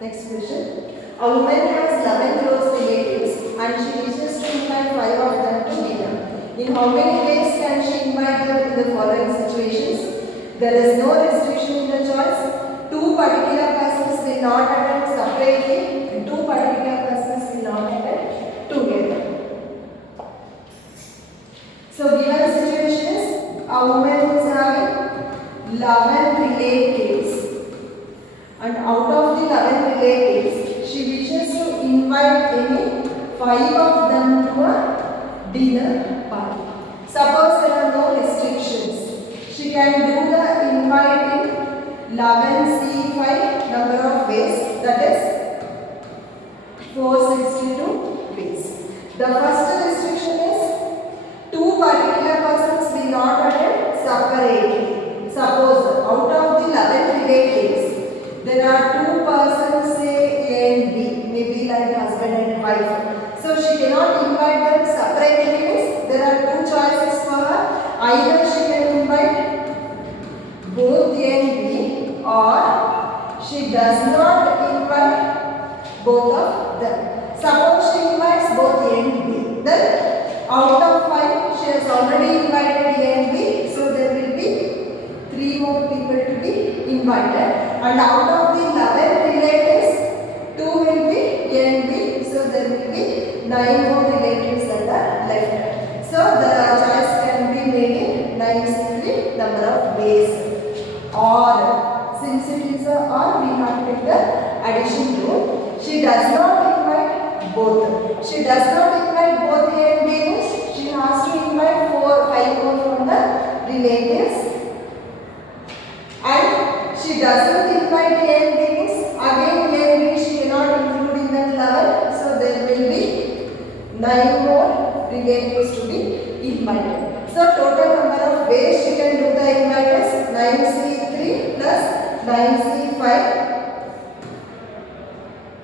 Next question. A woman has 11 close relatives and she wishes to invite 5 of them to dinner. In how many ways can she invite them in the following situations? There is no restriction in the choice. Two particular persons will not attend separately and two particular persons will not attend together. So given situation is a woman is having 11 relatives. And out of the 11 relatives, she wishes to invite any 5 of them to a dinner party. Suppose there are no restrictions. She can do the invite in 11C5 number of ways, that is 462 ways. The first restriction is 2 particular persons will not attend separately. Suppose out of the 11 relatives, there are 2 persons, say A and B, maybe like husband and wife. So she cannot invite them separately. Means there are 2 choices for her. Either she can invite both A and B, or she does not invite both of them. Suppose she invites both A and B. Then out of 5, she has already invited A and B. So there will be 3 more people to be invited. And out of the 11 relatives, 2 will be A and B. So there will be 9 more relatives that are left. So the choice can be made in 9 number of ways. Or since it is a or, we have to take the addition rule. She does not invite both. She does not invite both A and B. Means she has to invite 5 more from the relatives. And she doesn't invite A and B. Means again A and B she cannot include in that 11. So there will be 9 more relatives to be invited. So total number of ways she can do the invite is 9C3 plus 9C5,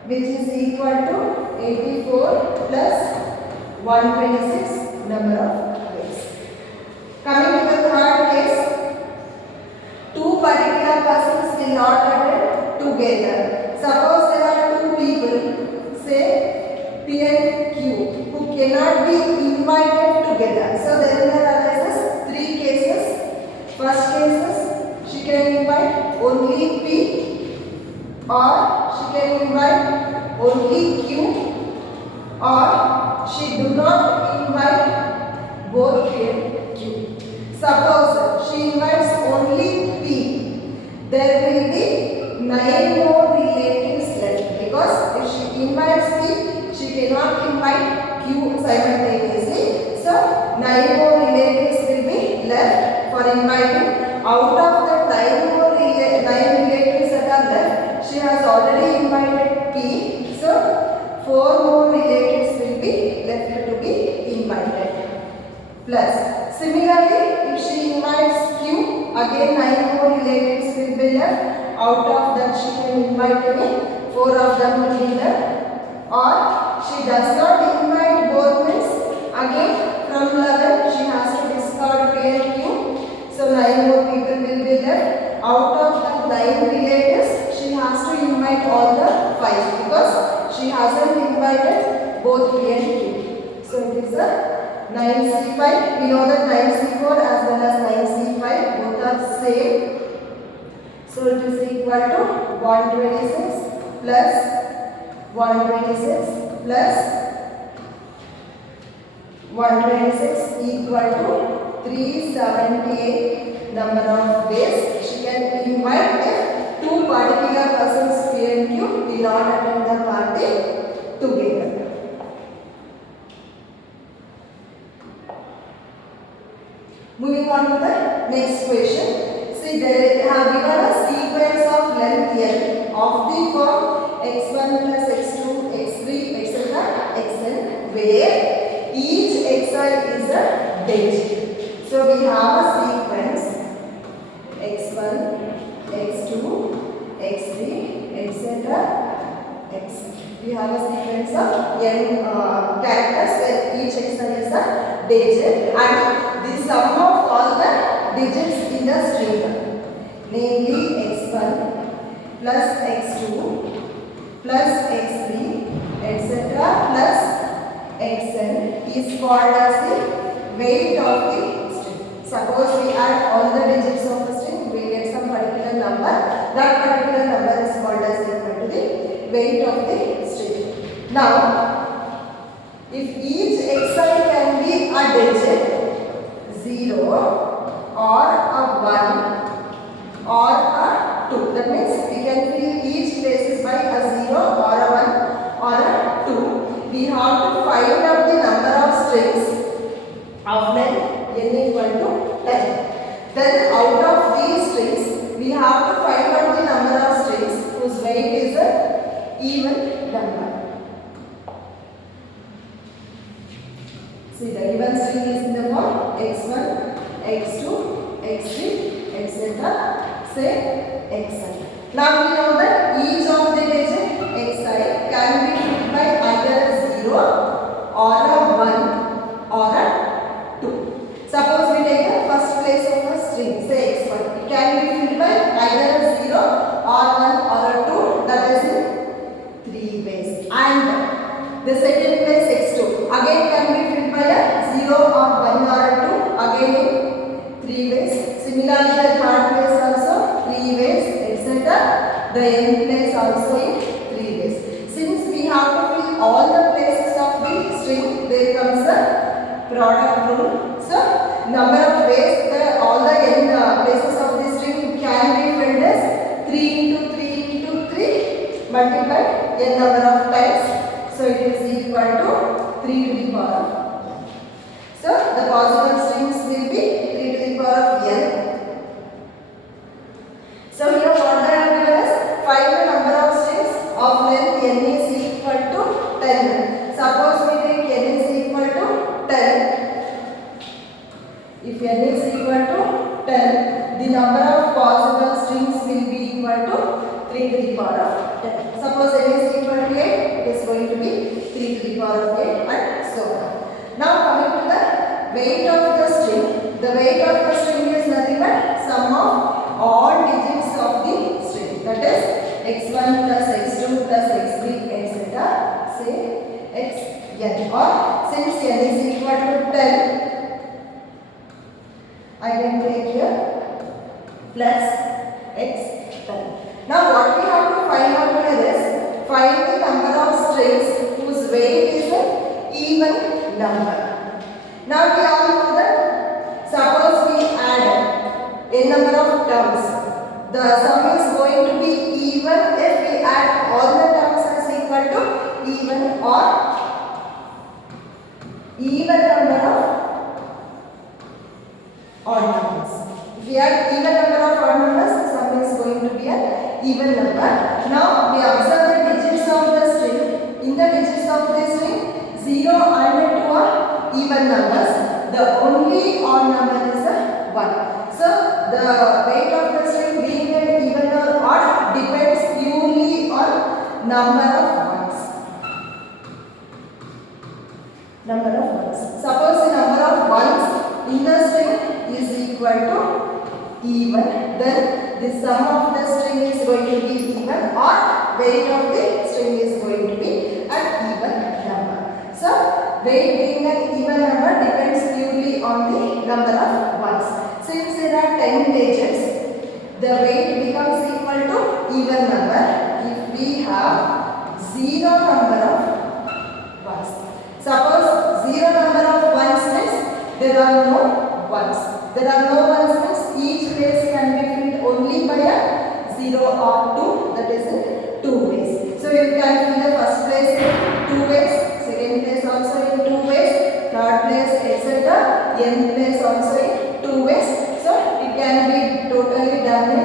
which is equal to 84 plus 126 number of ways. Coming to the third case, 2 particular persons will not attend together. Suppose there are 2 people, say P and Q, who cannot be invited together. So then there arises 3 cases. First cases, she can invite only P, or she can invite only Q, or she do not invite both P and Q. Suppose she invites only P, there will be 9 more relatives left, because if she invites P, she cannot invite Q simultaneously. So 9 more relatives will be left for inviting. Out of the 9 relatives that are left, she has already invited P. So 4 more relatives will be left to be invited. Plus, similarly, if she invites Q, again 9 more relatives will be left. Out of that she can invite any 4 of them will be left. Or she does not invite both, means again from 11 she has to discard P and Q. So 9 more people will be left. Out of that 9 relatives, she has to invite all the 5, because she hasn't invited both P and Q. So it is a 9C5. We know that 9C4 as well as 9C5 both are same. So it is equal to 126 plus 126 plus 126 equal to 378 number of ways she can invite if 2 particular persons P and Q will not attend the party together. Moving on to the next question. See, they have given a sequence of length L of the form x1 plus x2, x3, etc. xn, where each xi is a digit. So we have a sequence x1, x2, x3, etc. x. We have a sequence of n characters where each xi is a digit, and the sum of all the digits in the string, namely x1 plus x2 plus xb etc. plus xn is called as the weight of the string. Suppose we add all the digits of a string, we get some particular number. That particular number is called as equal to the weight of the string. Now, if each xi can be a digit 0 or a 1 or a 2, that means we can fill each places by a 0 or a 1 or a 2. We have to find out the number of strings of length n equal to 10. Then out of these strings, we have to find out the number of strings whose weight is an even number. See, the even string is in the form x1, x2, x3, etc. say xn. Now we know that each of the digit xi can be filled by either 0 or a 1 or a 2. Suppose we take the first place of a string, say x1. It can be filled by either a 0 or 1 or a 2, that is in 3 ways. And the second place x2 again can be filled by a 0 or 1 or a 2, again in 3 ways. Similarly, the third place also 3 ways, etc. The n place also in 3 ways. Since we have to fill all the places of the string, there comes a product rule. So, number of ways all the n places of the string can be filled as 3 into 3 into 3 multiplied n number of times. So, it is equal to 3 to the power of. So, the possible strings will be 3 to the power of n. So, here what I have given us, find the number of strings of length n is equal to 10. Suppose we take n is equal to 10. If n is equal to 10, the number of possible strings will be equal to 3 to the power of 10. Suppose n is equal to 8, it is going to be 3 to the power of 8 and so on. Now coming to the weight of the string. The weight of the string is nothing but sum of all digits of the string. That is x1 plus x2 plus x3 etc. say xn. Or since n is equal to 10, I can take here plus x10. Now what we have to find out here is find the number of strings whose weight is an even number. Now we all know that suppose we add a number of terms, the sum is going to be even if we add all the terms as equal to even or even number of odd numbers. If we add even number of odd numbers, the sum is going to be an even number. Now we observe the digits of the string. In the digits of the string, 0 and 2 are even numbers. The only odd number is a 1. So the weight of the string being an even or odd depends purely on number of ones. Number of ones. Suppose the number of ones in the string is equal to even, then the sum of the string is going to be even or weight of the string is going to be an even number. So, weight being an even number depends purely on the number of ones. Since there are 10 digits, the weight becomes equal to even number if we have 0 number of ones. Suppose 0 number of ones means there are no ones. There are no ones means each place can be filled only by a 0 or 2, that is in 2 ways. So you can fill the first place in 2 ways, second place also in 2 ways, third place etc. nth place also in 2 ways. So it can be totally done in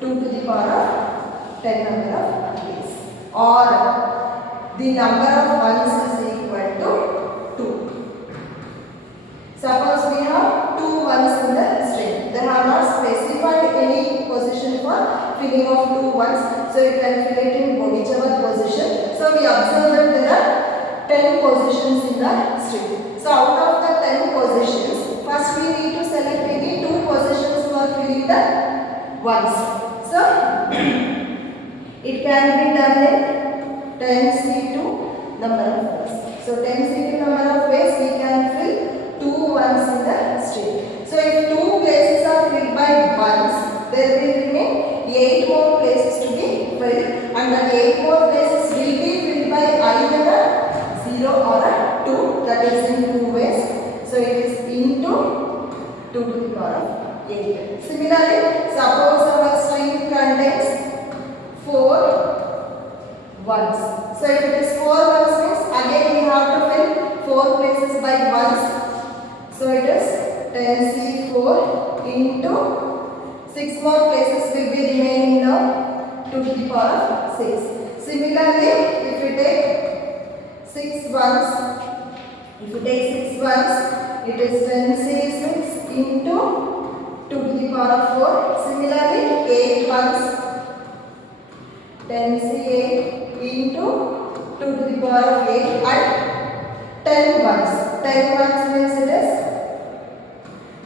2 to the power of 10 number of ways. Or the number of ones is equal to 2. Suppose we have 2 ones in the string. They have not specified any position for filling of 2 ones. So you can fill it in whichever position. So we observe that there are 10 positions in the string. So out of the 10 positions, first we need to select any 2 positions for filling the ones. So It can be done in 10C2 number of ways. So 10C2 number of ways we can fill 2 ones in the string. So if 2 places are filled by ones, there will remain 8 more places to be filled, and the 8 more places will be filled by either a 0 or a 2, that is in 2 ways. So it is into 2 to the power of 8. Similarly, suppose our string contains 4 ones. So if it is 4 ones means again we have to fill 4 places by ones. So it is 10C4 into 6 more places will be remaining now 2 to the power of 6. Similarly, if we take 6 ones, it is 10C6 into 2 to the power of 4. Similarly, 8 ones, 10C8 into 2 to the power of 8, and 10 ones. 10 ones means it is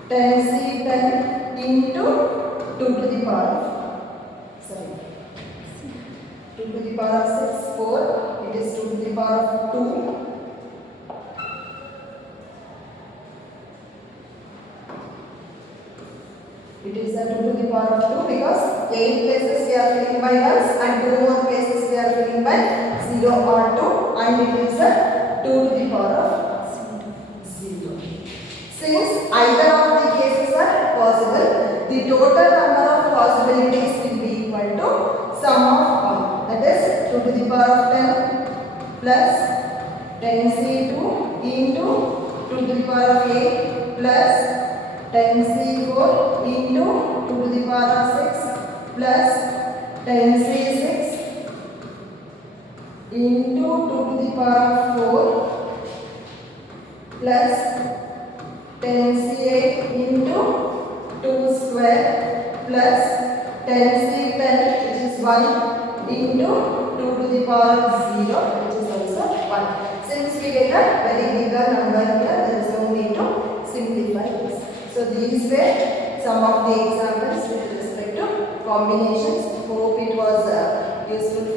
10C10 into 2 to the power of 2 to the power of 6, 4. It is 2 to the power of 2. It is a 2 to the power of 2 because 8 places we are filling by ones and 2 more places we are filling by 0 or 2, and it is a 2 to the power of 0. Since either of the cases are possible, the total number of possibilities will be equal to sum of all. That is 2 to the power of 10 plus 10C2 into 2 to the power of 8 plus 10C4 into 2 to the power of 6 plus 10C6 into 2 to the power of 4 plus 10C8 into 2 square plus 10C10 which is 1 into 2 to the power of 0 which is also 1. Since we get a very bigger number here, there is no need to simplify this. So these were some of the examples with respect to combinations. Hope it was useful for